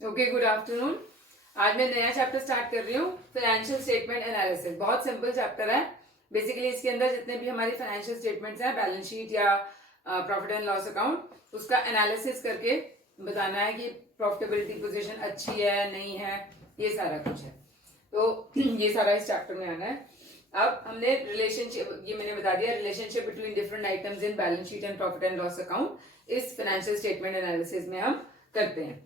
Okay, good afternoon. आज मैं नया चैप्टर स्टार्ट कर रही हूँ, फाइनेंशियल स्टेटमेंट एनालिसिस। बहुत सिंपल चैप्टर है। बेसिकली इसके अंदर जितने भी हमारी फाइनेंशियल स्टेटमेंट्स हैं, बैलेंस शीट या प्रॉफिट एंड लॉस अकाउंट, उसका एनालिसिस करके बताना है कि प्रॉफिटेबिलिटी पोजीशन अच्छी है नहीं है, ये सारा कुछ है। तो ये सारा इस चैप्टर में आना है। अब हमने रिलेशनशिप, ये मैंने बता दिया, relationship between different items in balance sheet and profit and loss account इस फाइनेंशियल स्टेटमेंट एनालिसिस में हम करते हैं।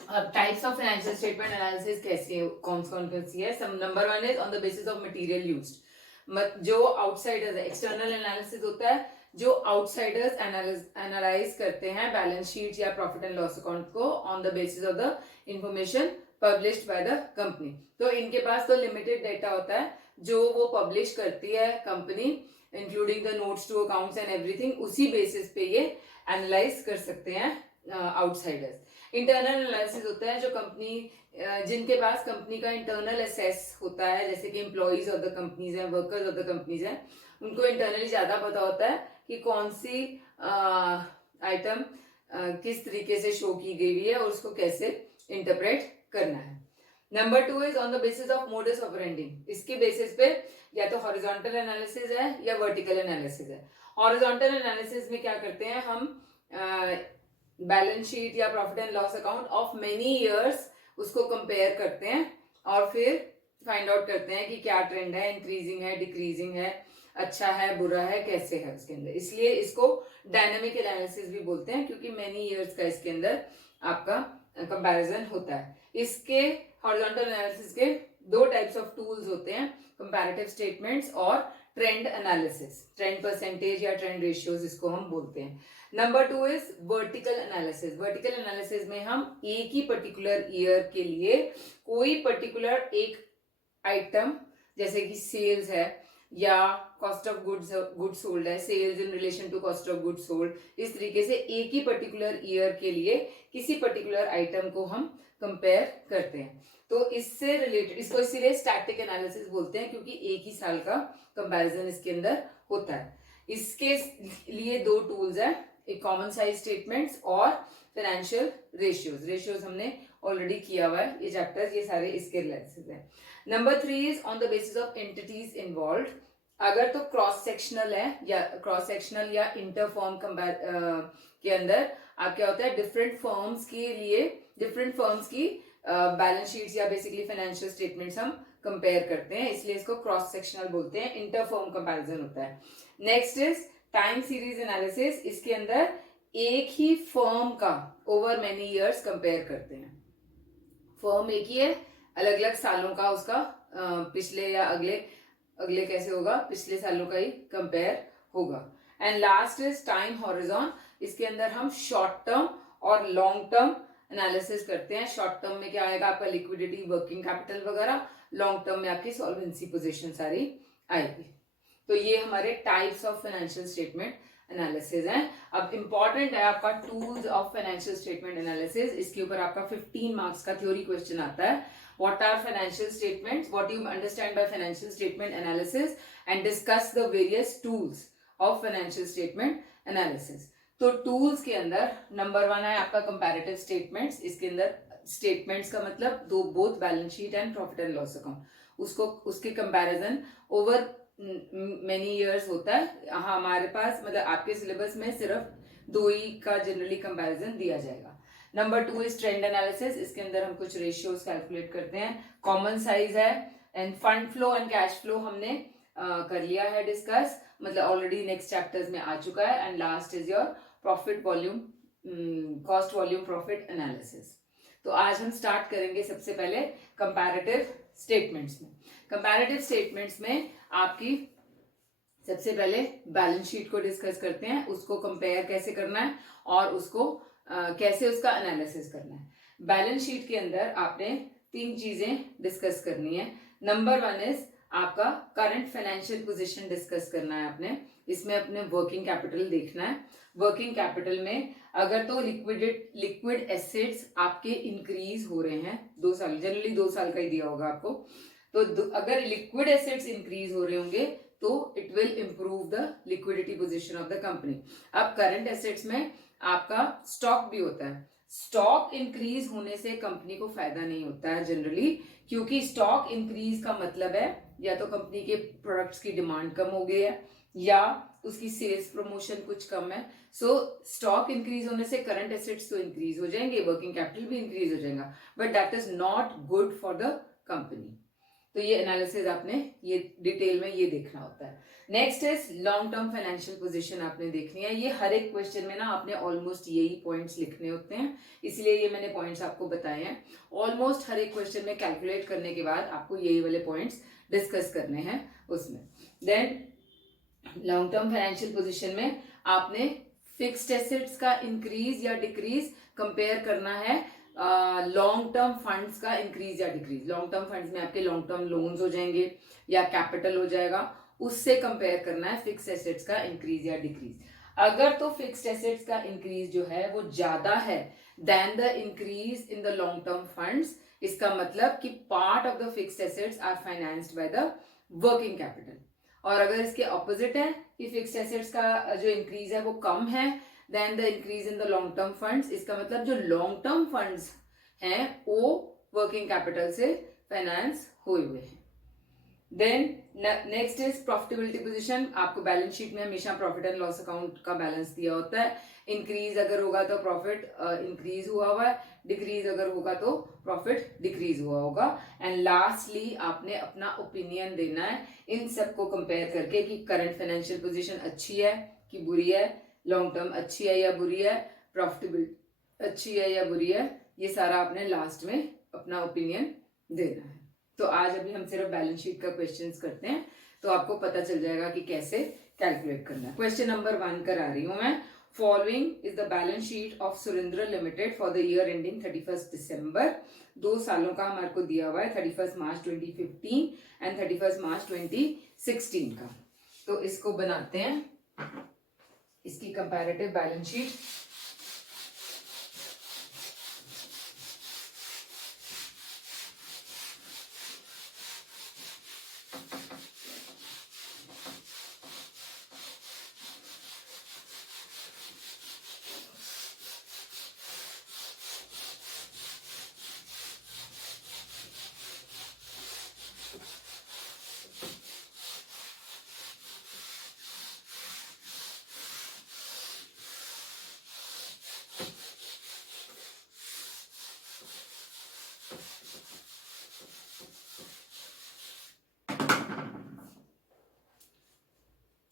अब types of financial statement analysis कैसी है, कौन सी है। Some number one is on the basis of material used. जो आउटसाइडर्स है, एक्सटर्नल एनालिसिस होता है, जो आउटसाइडर्स एनालाइज करते हैं बैलेंस शीट या प्रॉफिट एंड लॉस अकाउंट को on the basis of the information published by the company. तो इनके पास तो लिमिटेड डेटा होता है जो वो पब्लिश करती है company, including the notes to accounts and everything. उसी बेसिस पे ये एनालाइज कर सकते हैं आउटसाइडर्स। इंटरनल एनालिसिस होता है जो कंपनी, जिनके पास कंपनी का इंटरनल असेस होता है, जैसे कि एम्प्लॉइज ऑफ द कंपनीज हैं, वर्कर्स ऑफ द कंपनीज हैं, उनको इंटरनली ज्यादा पता होता है कि कौन सी आइटम किस तरीके से शो की गई हुई है और उसको कैसे इंटरप्रेट करना है। Number two is on the basis of modus operandi. इसके बेसिस पे या तो हॉरिजॉन्टल एनालिसिस है या वर्टिकल एनालिसिस है। हॉरिजॉन्टल एनालिसिस में क्या करते हैं हम, बैलेंस शीट या profit and loss account of many years उसको कंपेयर करते हैं और फिर फाइंड आउट करते हैं कि क्या ट्रेंड है, इंक्रीजिंग है, डिक्रीजिंग है, अच्छा है, बुरा है, कैसे है उसके अंदर। इसलिए इसको डायनामिक एनालिसिस भी बोलते हैं, क्योंकि मेनी इयर्स का इसके अंदर आपका कंपैरिजन होता है। इसके हॉरिजॉन्टल एनालिसिस के दो टाइप्स ऑफ टूल्स होते हैं, कंपैरेटिव स्टेटमेंट्स और ट्रेंड एनालिसिस, ट्रेंड परसेंटेज या ट्रेंड रेशियोज इसको हम बोलते हैं। Number two is vertical analysis. Vertical analysis में हम एक ही पर्टिकुलर ईयर के लिए कोई पर्टिकुलर एक आइटम, जैसे कि सेल्स है या कॉस्ट ऑफ गुड्स सोल्ड है, sales in relation to cost of goods sold, इस तरीके से एक ही पर्टिकुलर ईयर के लिए किसी पर्टिकुलर आइटम को हम कंपेयर करते हैं। तो इससे रिलेटेड इसको इसीलिए स्टैटिक एनालिसिस बोलते हैं, क्योंकि एक ही साल का कंपैरिजन इसके अंदर होता है। इसके लिए दो टूल्स है, एक कॉमन साइज स्टेटमेंट्स और फाइनेंशियल रेशियोज। रेशियोज हमने ऑलरेडी किया हुआ है, ये चैप्टर्स ये सारे इसके रिलेटेड है। Number three is on the basis of entities involve. अगर तो क्रॉस सेक्शनल है या क्रॉस सेक्शनल या इंटरफॉर्म के अंदर आप क्या होता है, डिफरेंट फर्म्स के लिए डिफरेंट फर्म्स की बैलेंस शीट्स या बेसिकली फाइनेंशियल स्टेटमेंट्स हम कंपेयर करते हैं, इसलिए इसको क्रॉस सेक्शनल बोलते हैं, इंटरफर्म कंपैरिजन होता है। Next is time series analysis. इसके अंदर एक ही फर्म का ओवर मेनी इयर्स कंपेयर करते हैं। फर्म एक ही है, अलग अलग सालों का उसका पिछले या अगले कैसे होगा, पिछले सालों का ही कंपेयर होगा। And last is time horizon. इसके अंदर हम शॉर्ट टर्म और लॉन्ग टर्म एनालिसिस करते हैं। शॉर्ट टर्म में क्या आएगा आपका लिक्विडिटी, वर्किंग कैपिटल वगैरह, लॉन्ग टर्म में आपकी सॉल्वेंसी पोजीशन सारी आएगी। तो ये हमारे types of financial statement analysis है। अब इंपॉर्टेंट है आपका tools of financial statement analysis. इसके ऊपर आपका 15 मार्क्स का थ्योरी क्वेश्चन आता है। What are financial statements, what you understand by financial statement analysis and discuss the various tools of financial statement analysis. तो टूल्स के अंदर नंबर वन है आपका कंपैरेटिव स्टेटमेंट्स। इसके अंदर स्टेटमेंट्स का मतलब दो, both balance sheet and profit and loss account, उसको उसके कंपैरिजन ओवर मेनी इयर्स होता है। हमारे पास मतलब आपके सिलेबस में सिर्फ दो ही का जनरली कंपैरिजन दिया जाएगा। Number two is trend analysis. इसके अंदर हम कुछ रेशियोज कैलकुलेट करते हैं। कॉमन साइज है end fund flow and cash flow हमने कर लिया है डिस्कस, मतलब ऑलरेडी नेक्स्ट चैप्टर्स में आ चुका है। And last is your profit volume, cost volume profit analysis. तो आज हम स्टार्ट करेंगे सबसे पहले कंपैरेटिव स्टेटमेंट्स में। कंपैरेटिव स्टेटमेंट्स में आपकी सबसे पहले बैलेंस शीट को डिस्कस करते हैं, उसको कंपेयर कैसे करना है और उसको कैसे उसका एनालिसिस करना है। बैलेंस शीट के अंदर आपने तीन चीजें डिस्कस करनी है। नंबर वन इज आपका करंट फाइनेंशियल पोजीशन डिस्कस करना है आपने। इसमें अपने वर्किंग कैपिटल देखना है। वर्किंग कैपिटल में अगर तो लिक्विड एसेट्स आपके इंक्रीज हो रहे हैं 2 साल, जनरली 2 साल का ही दिया होगा आपको, तो अगर लिक्विड एसेट्स इंक्रीज हो रहे होंगे तो it will improve the liquidity position of the company. अब करंट एसेट्स में आपका स्टॉक भी होता है। स्टॉक इंक्रीज होने से कंपनी को फायदा नहीं होता है जनरली, क्योंकि स्टॉक इंक्रीज का मतलब है या तो कंपनी के प्रोडक्ट्स की डिमांड कम हो गई है या उसकी सेल्स प्रमोशन कुछ कम है. सो स्टॉक इंक्रीज होने से करंट एसेट्स तो इंक्रीज हो जाएंगे, वर्किंग कैपिटल भी इंक्रीज हो जाएगा, but that is not good for the company. तो ये एनालिसिस आपने ये डिटेल में ये देखना होता है. Next is long term financial position आपने देखनी है. ये हर एक क्वेश्चन में ना आपने ऑलमोस्ट यही पॉइंट्स लिखने होते हैं, इसलिए ये मैंने पॉइंट्स आपको बताए हैं. ऑलमोस्ट हर एक क्वेश्चन में कैलकुलेट करने के बाद आपको यही वाले पॉइंट्स डिस्कस करने हैं उसमें. Then long term financial position में आपने फिक्स्ड एसेट्स का इंक्रीज या डिक्रीज कंपेयर करना है लॉन्ग टर्म फंड्स का इंक्रीज या डिक्रीज. लॉन्ग टर्म फंड्स में आपके लॉन्ग टर्म लोन्स हो जाएंगे या कैपिटल हो जाएगा, उससे कंपेयर करना है फिक्स्ड एसेट्स का इंक्रीज या डिक्रीज. अगर तो फिक्स्ड एसेट्स का इंक्रीज जो है वो ज्यादा है then the increase in the long term funds, इसका मतलब कि part of the fixed assets are financed by the working capital. और अगर इसके ऑपोजिट है कि फिक्स्ड एसेट्स का जो इंक्रीज है वो कम है then the increase in the long term funds, इसका मतलब जो लॉन्ग टर्म फंड्स हैं वो वर्किंग कैपिटल से फाइनेंस हुए हुए हैं. Then next is profitability position. आपको बैलेंस शीट में हमेशा प्रॉफिट एंड लॉस अकाउंट का बैलेंस दिया होता है. इंक्रीज अगर होगा तो प्रॉफिट इंक्रीज हुआ हुआ है, डिक्रीज अगर होगा तो प्रॉफिट डिक्रीज हुआ होगा. एंड लास्टली आपने अपना ओपिनियन देना है इन सबको कंपेयर करके कि करंट फाइनेंशियल पोजीशन अच्छी है कि बुरी है, लॉन्ग टर्म अच्छी है या बुरी है, प्रॉफिटेबिलिटी अच्छी है या बुरी है. ये सारा आपने लास्ट में अपना ओपिनियन देना है. तो आज अभी हम सिर्फ बैलेंस शीट का क्वेश्चंस करते हैं, तो आपको पता चल जाएगा कि कैसे कैलकुलेट करना है. क्वेश्चन नंबर 1 करा रही हूं मैं. Following is the balance sheet of Surendra limited for the year ending 31 दिसंबर. 2 सालों का हमारे को दिया हुआ है, 31 मार्च 2015 एंड 31 मार्च 2016 का. तो इसको बनाते हैं, इसकी comparative balance sheet.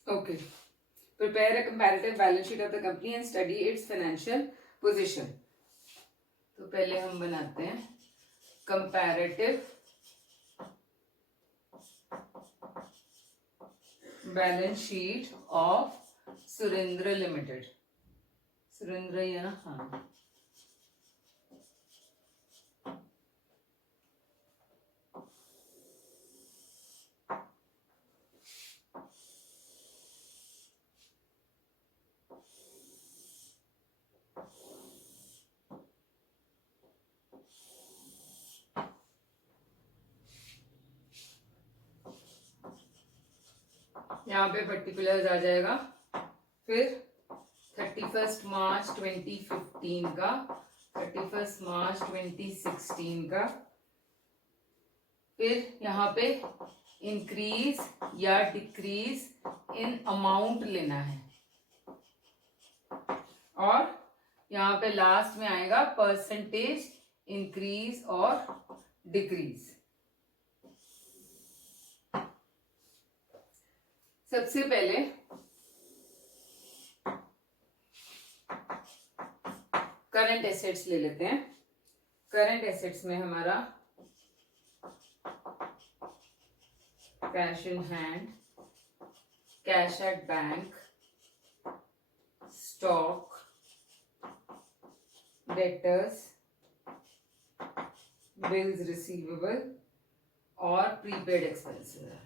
Okay. Prepare a comparative balance sheet of the company and study its financial position. तो पहले हम बनाते हैं comparative balance sheet of Surendra Limited. Surendra ही है ना? हाँ. यहाँ पे पर्टिकुलर्स आ जाएगा. फिर 31 मार्च 2015 का, 31 मार्च 2016 का. फिर यहाँ पे इंक्रीज या डिक्रीज इन अमाउंट लेना है. और यहाँ पे लास्ट में आएगा परसेंटेज इंक्रीज और डिक्रीज. सबसे पहले करंट एसेट्स ले लेते हैं. करंट एसेट्स में हमारा cash in hand, cash at bank, stock, debtors, bills receivable और प्रीपेड एक्सपेंसेस.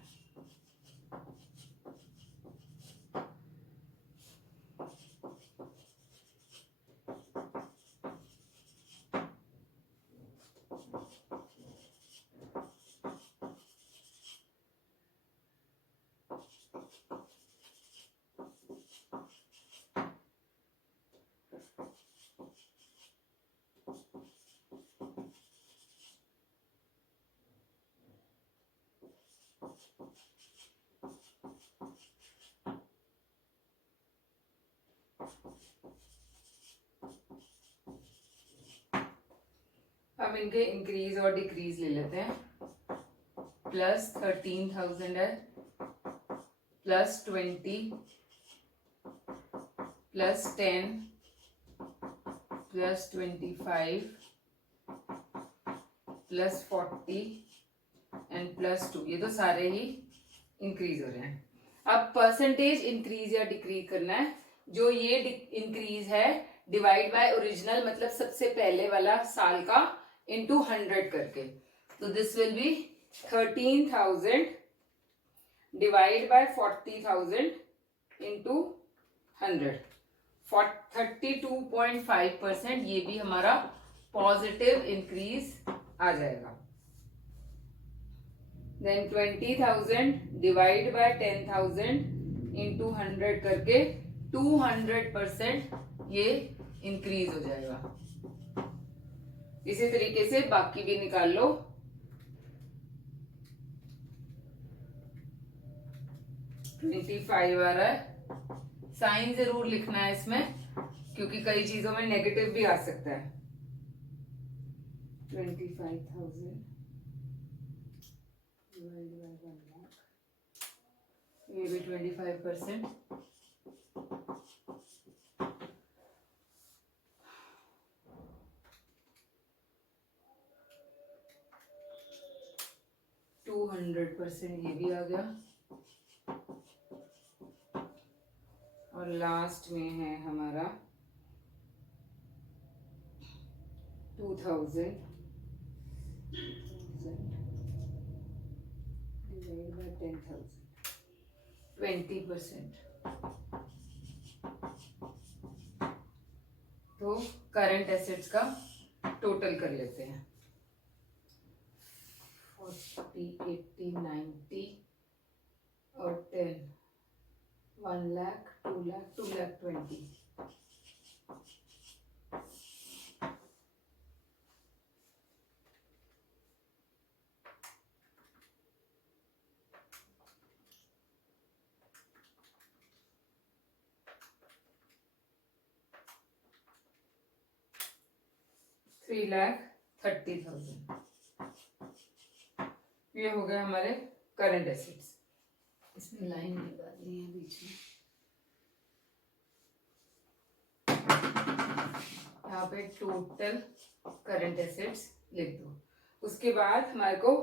अब इनके इंक्रीज और डिक्रीज ले लेते हैं। प्लस 13,000 है, plus 20, plus 10, plus 25, plus 40 and plus 2। ये तो सारे ही इंक्रीज हो रहे हैं। अब परसेंटेज इंक्रीज या डिक्रीज करना है। जो ये इंक्रीज है डिवाइड बाय ओरिजिनल, मतलब सबसे पहले वाला साल का, इंटू 100 करके। तो this will be 13,000 divide by 40,000 into 100, 32.5%। ये भी हमारा पॉजिटिव इंक्रीज आ जाएगा। देन 20,000 डिवाइड बाय 10,000 इंटू 100 करके 200% ये इंक्रीज हो जाएगा। इसी तरीके से बाकी भी निकाल लो। $25 आ रहा है। साइन जरूर लिखना है इसमें, क्योंकि कई चीजों में नेगेटिव भी आ सकता है। 25,000 डिवाइड बाय 1 लाख, ये भी 25%। %, ये भी आ गया। और लास्ट में है हमारा 2,000 डिवाइड बाय 10,000, 20%। तो करंट एसेट्स का टोटल कर लेते हैं। 40, 80, 90 और 10, 1 लाख, 2 लाख, 2,20,000। $3,30,000। ये हो गए हमारे करंट एसेट्स। इसमें लाइन निकालनी है बीच में। यहाँ पे टोटल करंट एसेट्स लिख दो। उसके बाद हमारे को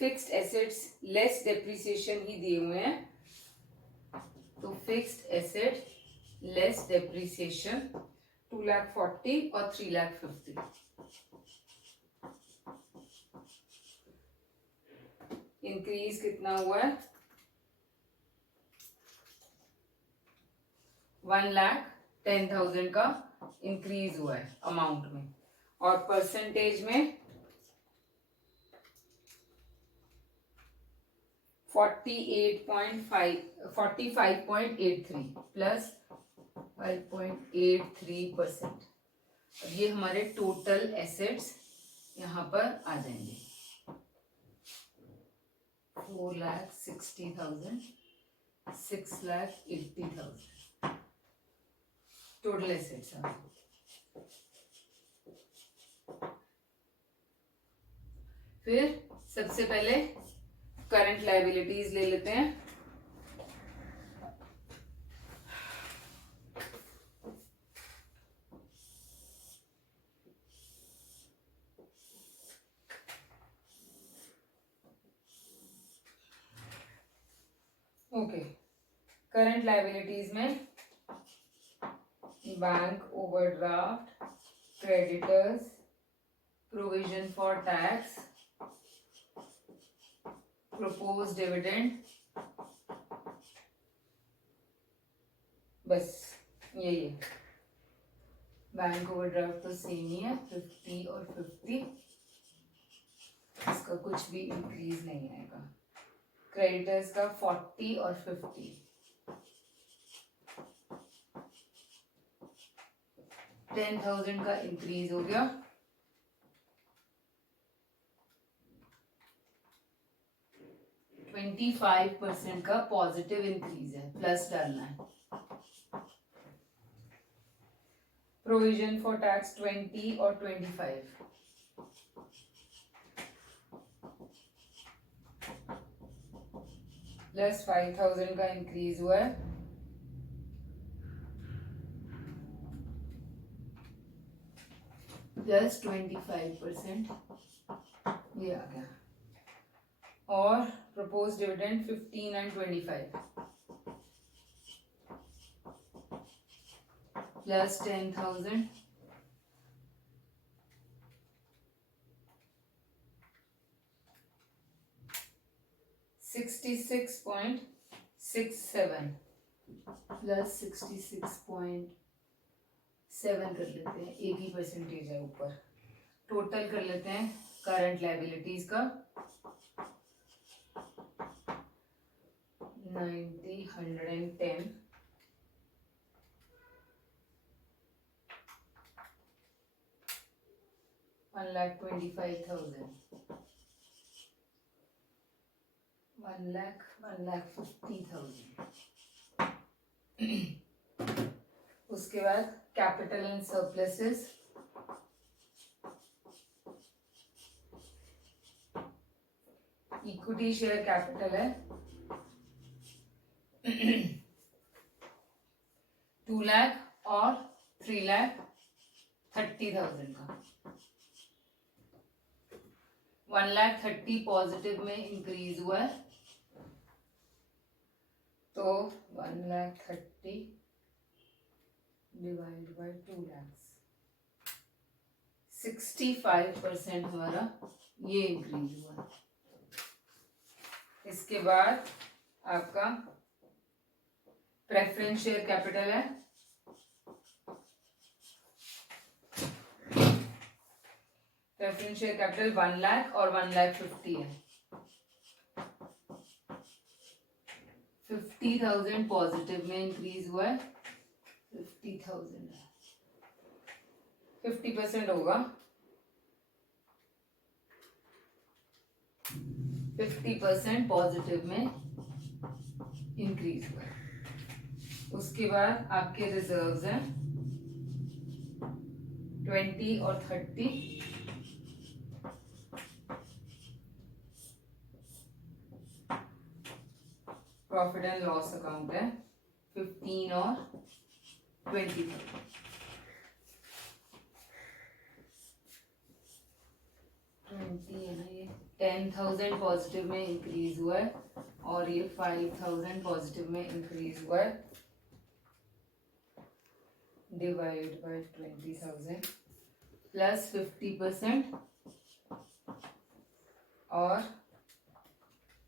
फिक्स्ड एसेट्स लेस डेप्रिसिएशन ही दिए हुए हैं। तो फिक्स्ड एसेट लेस डेप्रिसिएशन 2,40,000 और 3,50,000। इंक्रीज कितना हुआ है? 1,10,000 का इंक्रीज हुआ है अमाउंट में, और परसेंटेज में 45.83 प्लस 5.83%। अब ये हमारे टोटल एसेट्स यहाँ पर आ जाएंगे। 4,60,000, 6,80,000 टोटल एसेट्स आ गए। फिर सबसे पहले करंट लायबिलिटीज ले लेते हैं। ओके, करंट लायबिलिटीज में bank overdraft, creditors, provision for tax, propose dividend, बस यही है। बैंक ओवरड्राफ्ट तो सेम ही है, 50 और 50, इसका कुछ भी इंक्रीज नहीं आएगा। क्रेडिटर्स का 40 और 50, 10,000 का इंक्रीज हो गया। %25 का पॉजिटिव इंक्रीज है, प्लस डालना है। प्रोविजन फॉर टैक्स 20 और 25, प्लस 5000 का इंक्रीज हुआ है, प्लस 25% ये आ गया, और propose dividend 15 and 25 plus 10,000 66.67 plus 66.7 कर लेते हैं, एक ही परसेंटेज है ऊपर। टोटल कर लेते हैं करंट लायबिलिटीज का 90, 110 1,25,000 1,50,000। उसके बाद capital and surpluses, equity share capital है 2 लाख और 3,30,000 का, 1,30,000 पॉजिटिव में इंक्रीज हुआ है, तो 1,30,000 डिवाइड बाय 2 लाख, 65% हमारा ये इंक्रीज हुआ। इसके बाद आपका प्रेफरेंस शेयर कैपिटल है, प्रेफरेंस शेयर कैपिटल 1 लाख और 1,50,000 है, 50,000 पॉजिटिव में इंक्रीज हुआ है, 50,000 50% होगा, 50% पॉजिटिव में इंक्रीज हुआ है। उसके बाद आपके रिजर्व्स हैं 20 और 30, प्रॉफिट एंड लॉस अकाउंट है 15 और 20, 20 है ना, ये 10,000 पॉजिटिव में इंक्रीज हुआ है, और ये 5,000 पॉजिटिव में इंक्रीज हुआ है, डिवाइड बाय 20,000 प्लस 50% और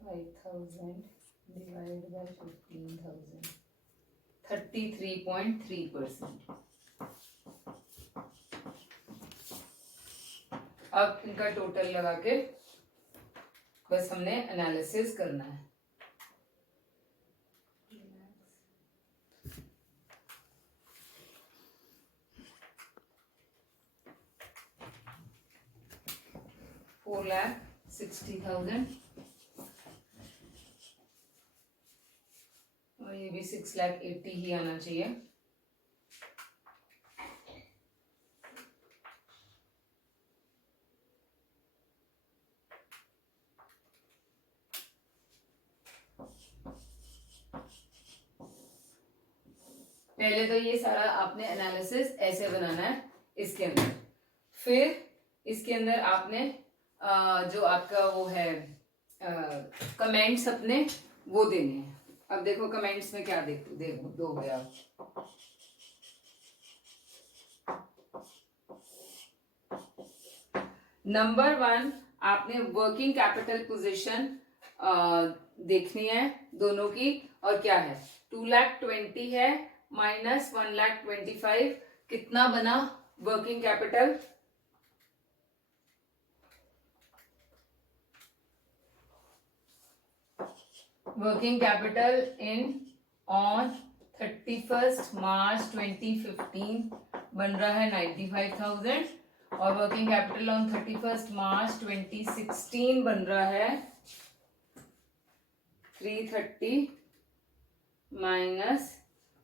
5,000 डिवाइड बाय 15,000, 33.3%। अब इनका टोटल लगा के बस हमने एनालिसिस करना है। $4,60,000 और ये भी 6,80,000 ही आना चाहिए। पहले तो ये सारा आपने एनालिसिस ऐसे बनाना है इसके अंदर, फिर इसके अंदर आपने जो आपका वो है कमेंट्स अपने वो देने हैं। अब देखो कमेंट्स में क्या देखो दोगे आप। नंबर 1 आपने वर्किंग कैपिटल पोजीशन देखनी है दोनों की, और क्या है 2,20,000 है माइनस 1,25,000 कितना बना working capital, working capital in on 31 मार्च 2015 बन रहा है 95,000, और वर्किंग कैपिटल ऑन 31 मार्च 2016 बन रहा है 330 माइनस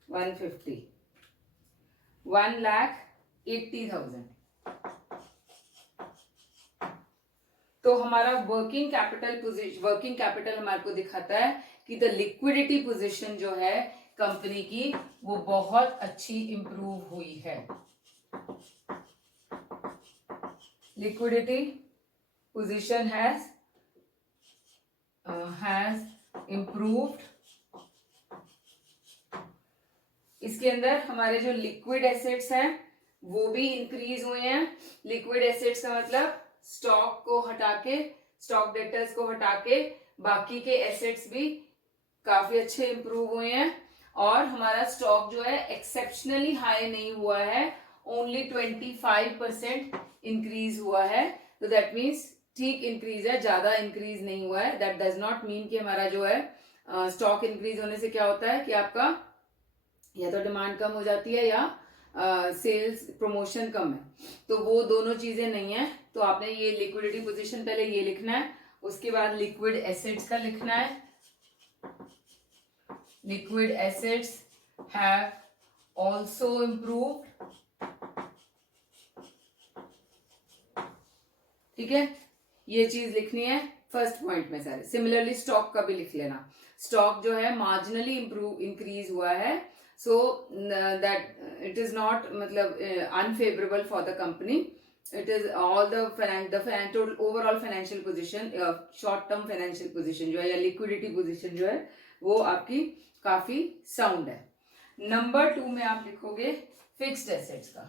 150, 1,00,000 80,000। तो हमारा वर्किंग कैपिटल हमारे को दिखाता है कि द लिक्विडिटी पोजीशन जो है कंपनी की वो बहुत अच्छी इंप्रूव हुई है। Liquidity position has improved. इसके अंदर हमारे जो लिक्विड एसेट्स हैं वो भी इंक्रीज हुए हैं। लिक्विड एसेट्स का मतलब स्टॉक को हटा के, स्टॉक डेटर्स को हटा के बाकी के एसेट्स भी काफी अच्छे इंप्रूव हुए हैं। और हमारा स्टॉक जो है एक्सेप्शनली हाई नहीं हुआ है, ओनली 25% इंक्रीज हुआ है। तो दैट मीन्स ठीक इंक्रीज है, ज्यादा इंक्रीज नहीं हुआ है। दैट डज नॉट मीन कि हमारा जो है स्टॉक इंक्रीज होने से क्या होता है कि आपका या तो डिमांड कम हो जाती है या सेल्स प्रमोशन कम है। तो वो दोनों चीजें नहीं है। तो आपने ये लिक्विडिटी पोजीशन पहले ये लिखना है, उसके बाद लिक्विड एसेट्स का लिखना है। Liquid assets have also improved. ठीक है, ये चीज लिखनी है फर्स्ट पॉइंट में सारे। सिमिलरली स्टॉक का भी लिख लेना। स्टॉक जो है मार्जिनली इंक्रीज हुआ है, so that it is not मतलब unfavorable for the company. It is all the financial overall financial position, short term financial position जो है या liquidity position जो है वो आपकी काफी sound है। नंबर 2 में आप लिखोगे फिक्स्ड एसेट्स का।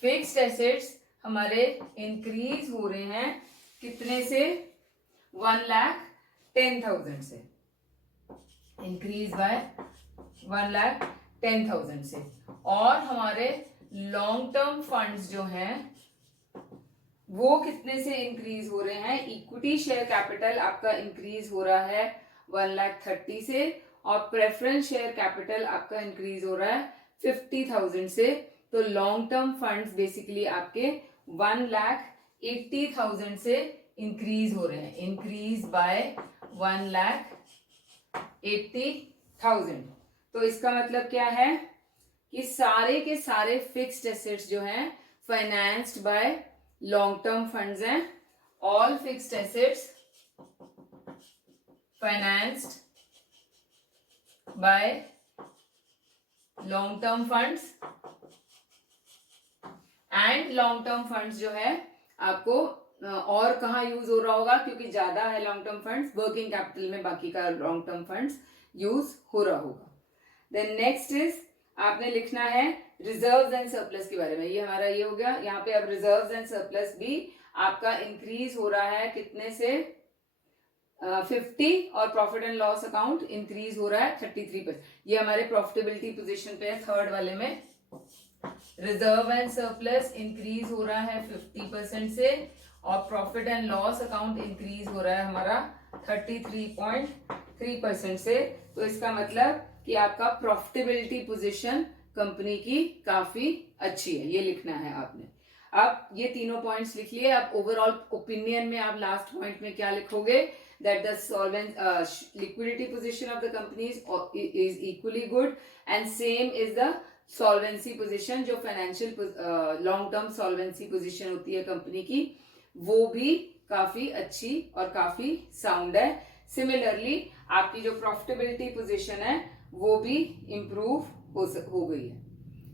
फिक्स्ड एसेट्स हमारे इंक्रीज हो रहे हैं कितने से? 1,10,000 से। इंक्रीज बाय 1,10,000 से। और हमारे लॉन्ग टर्म फंड्स जो हैं वो कितने से इंक्रीज हो रहे हैं? इक्विटी शेयर कैपिटल आपका इंक्रीज हो रहा है 1,30,000 से, और प्रेफरेंस शेयर कैपिटल आपका इंक्रीज हो रहा है 50,000 से। तो लॉन्ग टर्म फंड्स बेसिकली आपके 1,80,000 से इंक्रीज हो रहे हैं। Increase by 1,80,000। तो इसका मतलब क्या है कि सारे के सारे फिक्स्ड एसेट्स जो हैं financed by long term funds हैं। All fixed assets financed by long term funds. And long term funds जो है आपको और कहाँ यूज हो रहा होगा, क्योंकि ज्यादा है long term funds, working capital में बाकी का लॉन्ग टर्म फंड्स यूज हो रहा होगा। देन नेक्स्ट इज आपने लिखना है रिजर्व्स एंड सरप्लस के बारे में। ये हमारा ये हो गया। यहाँ पे अब रिजर्व्स एंड सरप्लस भी आपका इंक्रीज हो रहा है कितने से? 50, और profit and loss account increase हो रहा है 33%। ये हमारे प्रॉफिटेबिलिटी पोजीशन पे है, थर्ड वाले में। रिजर्व एंड सरप्लस इंक्रीज हो रहा है 50% से, और profit and loss account increase हो रहा है हमारा 33.3% से। तो इसका मतलब कि आपका प्रॉफिटेबिलिटी पोजीशन कंपनी की काफी अच्छी है, ये लिखना है आपने। अब ये तीनों पॉइंट्स लिख लिए। अब ओवरऑल ओपिनियन में आप लास्ट पॉइंट में क्या लिखोगे? That the solvent liquidity position of the company is equally good, and same is the solvency position. जो financial long term solvency position होती है कंपनी की, वो भी काफी अच्छी और काफी साउंड है। सिमिलरली आपकी जो प्रॉफिटेबिलिटी पोजीशन है वो भी इम्प्रूव हो गई है,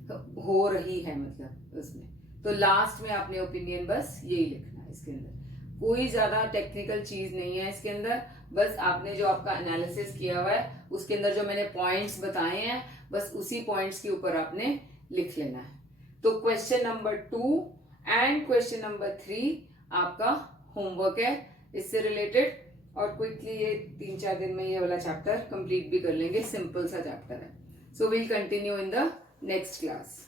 तो हो रही है मतलब उसमें। तो लास्ट में आपने ओपिनियन बस यही लिखना है। इसके अंदर कोई ज्यादा टेक्निकल चीज नहीं है इसके अंदर, बस आपने जो आपका एनालिसिस किया हुआ है उसके अंदर जो मैंने पॉइंट्स बताए हैं बस उसी पॉइंट्स के ऊपर आपने लिख लेना है। तो question number 2 and question number 3 आपका होमवर्क है इससे रिलेटेड, और क्विकली ये 3-4 दिन में ये वाला चैप्टर कंप्लीट भी कर लेंगे। सिंपल सा चैप्टर है। So we'll continue in the next class.